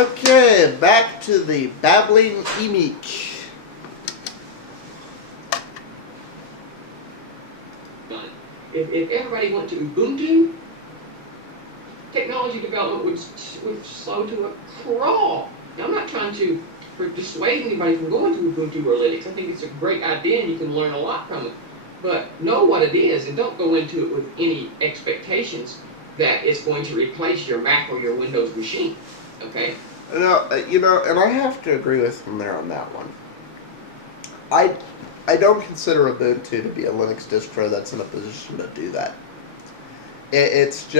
Okay, back to the babbling Emeek. If everybody went to Ubuntu, technology development would slow to a crawl. Now, I'm not trying to dissuade anybody from going to Ubuntu or Linux. I think it's a great idea and you can learn a lot from it. But know what it is and don't go into it with any expectations that it's going to replace your Mac or your Windows machine. Okay? No, and I have to agree with him there on that one. I don't consider Ubuntu to be a Linux distro that's in a position to do that. It's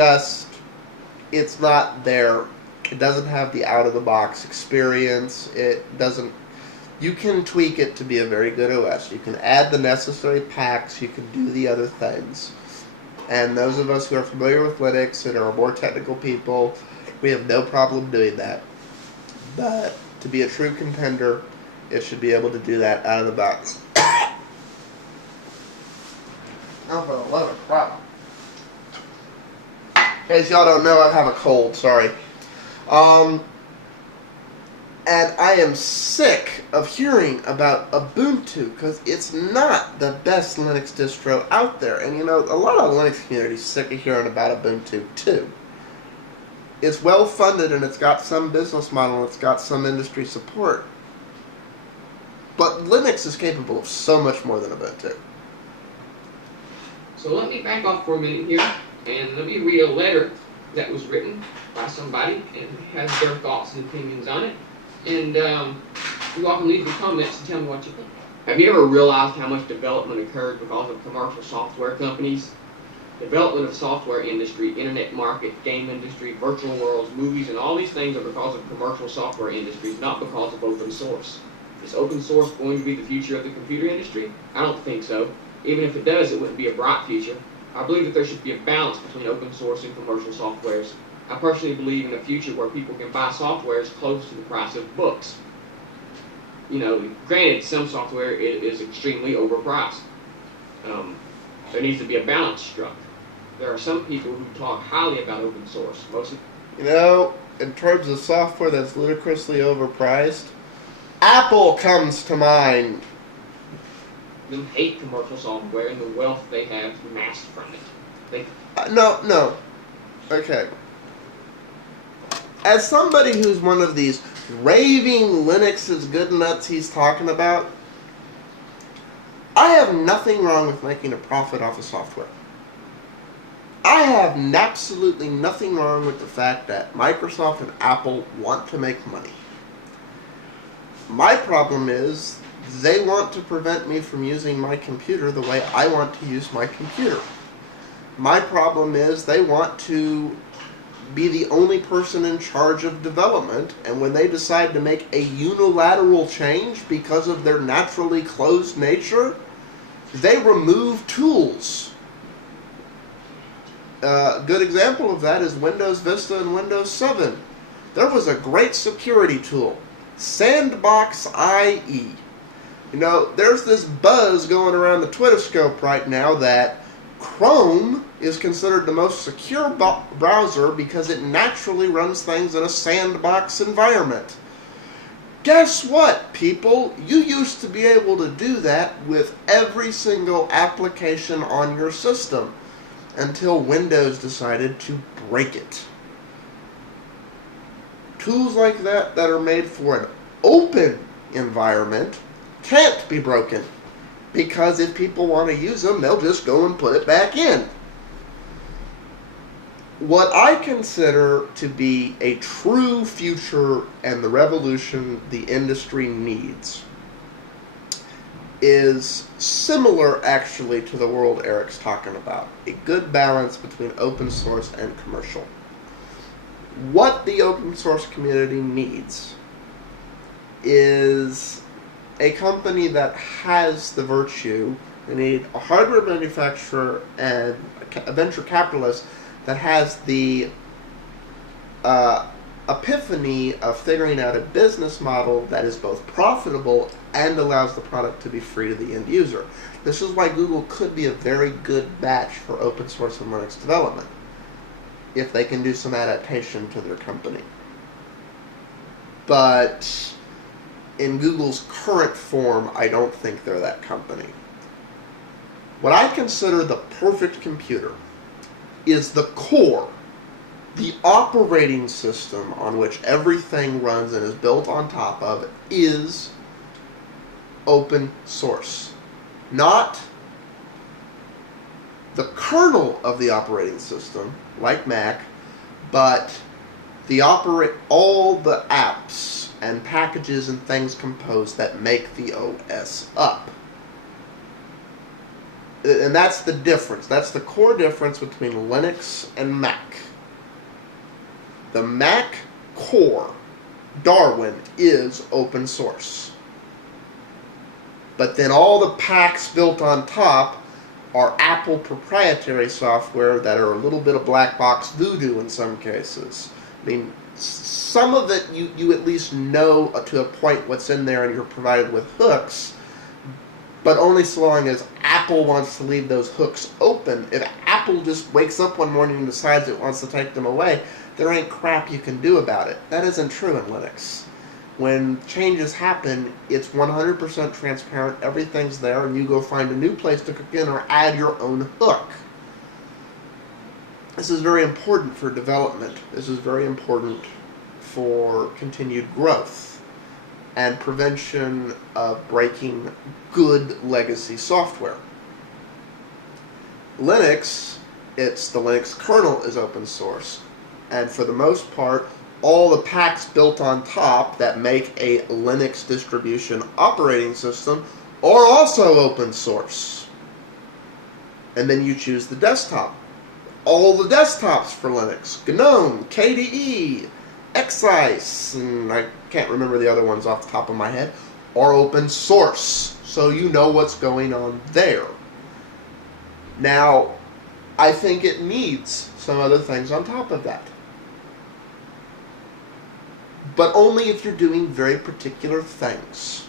not there. It doesn't have the out-of-the-box experience. You can tweak it to be a very good OS. You can add the necessary packs. You can do the other things. And those of us who are familiar with Linux and are more technical people, we have no problem doing that. But to be a true contender, it should be able to do that out of the box. Oh, for the love of crap. In case y'all don't know, I have a cold, sorry. And I am sick of hearing about Ubuntu because it's not the best Linux distro out there. And a lot of the Linux community is sick of hearing about Ubuntu too. It's well funded and it's got some business model and it's got some industry support. But Linux is capable of so much more than Ubuntu. So let me back off for a minute here and let me read a letter that was written by somebody and has their thoughts and opinions on it. And you all can leave your comments and tell me what you think. Have you ever realized how much development occurred because of commercial software companies? Development of software industry, internet market, game industry, virtual worlds, movies, and all these things are because of commercial software industries, not because of open source. Is open source going to be the future of the computer industry? I don't think so. Even if it does, it wouldn't be a bright future. I believe that there should be a balance between open source and commercial softwares. I personally believe in a future where people can buy softwares close to the price of books. Granted, some software is extremely overpriced. There needs to be a balance struck. There are some people who talk highly about open source. In terms of software that's ludicrously overpriced, Apple comes to mind. Who hate commercial software and the wealth they have amassed from it. No. Okay. As somebody who's one of these raving Linux is good nuts he's talking about, I have nothing wrong with making a profit off of software. I have absolutely nothing wrong with the fact that Microsoft and Apple want to make money. My problem is they want to prevent me from using my computer the way I want to use my computer. My problem is they want to be the only person in charge of development, and when they decide to make a unilateral change because of their naturally closed nature, they remove tools. A good example of that is Windows Vista and Windows 7. There was a great security tool, Sandbox IE. There's this buzz going around the Twitterscope right now that Chrome is considered the most secure browser because it naturally runs things in a sandbox environment. Guess what, people? You used to be able to do that with every single application on your system until Windows decided to break it. Tools like that are made for an open environment can't be broken, because if people want to use them, they'll just go and put it back in. What I consider to be a true future and the revolution the industry needs is similar, actually, to the world Eric's talking about. A good balance between open source and commercial. What the open source community needs is a company that has the virtue. They need a hardware manufacturer and a venture capitalist that has the epiphany of figuring out a business model that is both profitable and allows the product to be free to the end user. This is why Google could be a very good batch for open source and Linux development, if they can do some adaptation to their company. but in Google's current form, I don't think they're that company. What I consider the perfect computer is the core, the operating system on which everything runs and is built on top of is open source. Not the kernel of the operating system, like Mac, but all the apps and packages and things composed that make the OS up. And that's the difference. That's the core difference between Linux and Mac. The Mac core, Darwin, is open source. But then all the packs built on top are Apple proprietary software that are a little bit of black box voodoo in some cases. I mean, some of it you at least know to a point what's in there and you're provided with hooks, but only so long as Apple wants to leave those hooks open. If Apple just wakes up one morning and decides it wants to take them away, there ain't crap you can do about it. That isn't true in Linux. When changes happen, it's 100% transparent, everything's there, and you go find a new place to cook in or add your own hook. This is very important for development. This is very important for continued growth and prevention of breaking good legacy software. Linux, the Linux kernel is open source, and for the most part, all the packs built on top that make a Linux distribution operating system are also open source. And then you choose the desktop. All the desktops for Linux, GNOME, KDE, Xice, and I can't remember the other ones off the top of my head, are open source. So you know what's going on there. Now, I think it needs some other things on top of that. But only if you're doing very particular things.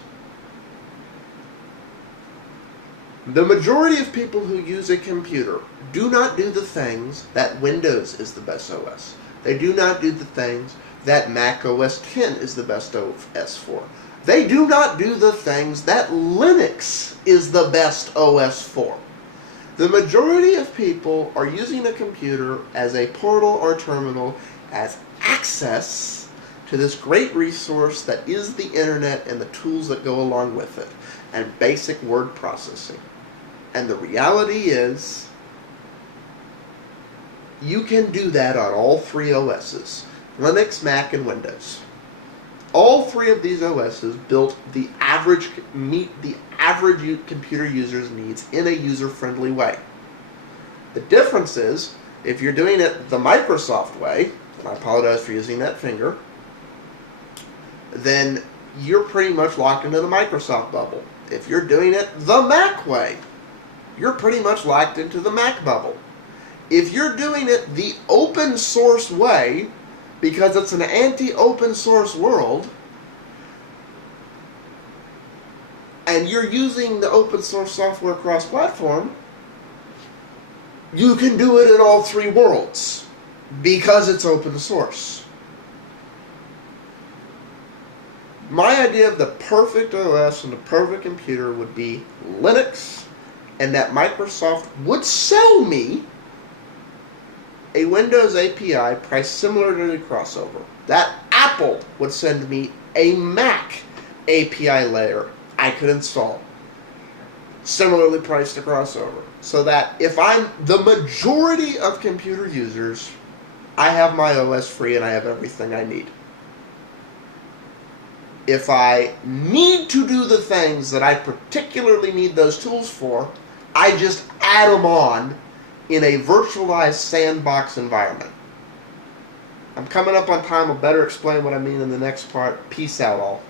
The majority of people who use a computer do not do the things that Windows is the best OS. They do not do the things that Mac OS X is the best OS for. They do not do the things that Linux is the best OS for. The majority of people are using a computer as a portal or terminal as access to this great resource that is the internet and the tools that go along with it, and basic word processing. And the reality is, you can do that on all three OSs, Linux, Mac, and Windows. All three of these OSs built meet the average computer user's needs in a user-friendly way. The difference is, if you're doing it the Microsoft way, and I apologize for using that finger, then you're pretty much locked into the Microsoft bubble. If you're doing it the Mac way, you're pretty much locked into the Mac bubble. If you're doing it the open source way, because it's an anti-open source world, and you're using the open source software cross-platform, you can do it in all three worlds, because it's open source. My idea of the perfect OS and the perfect computer would be Linux, and that Microsoft would sell me a Windows API priced similar to the crossover. That Apple would send me a Mac API layer I could install, similarly priced to crossover. So that if I'm the majority of computer users, I have my OS free and I have everything I need. If I need to do the things that I particularly need those tools for, I just add them on in a virtualized sandbox environment. I'm coming up on time. I'll better explain what I mean in the next part. Peace out, all.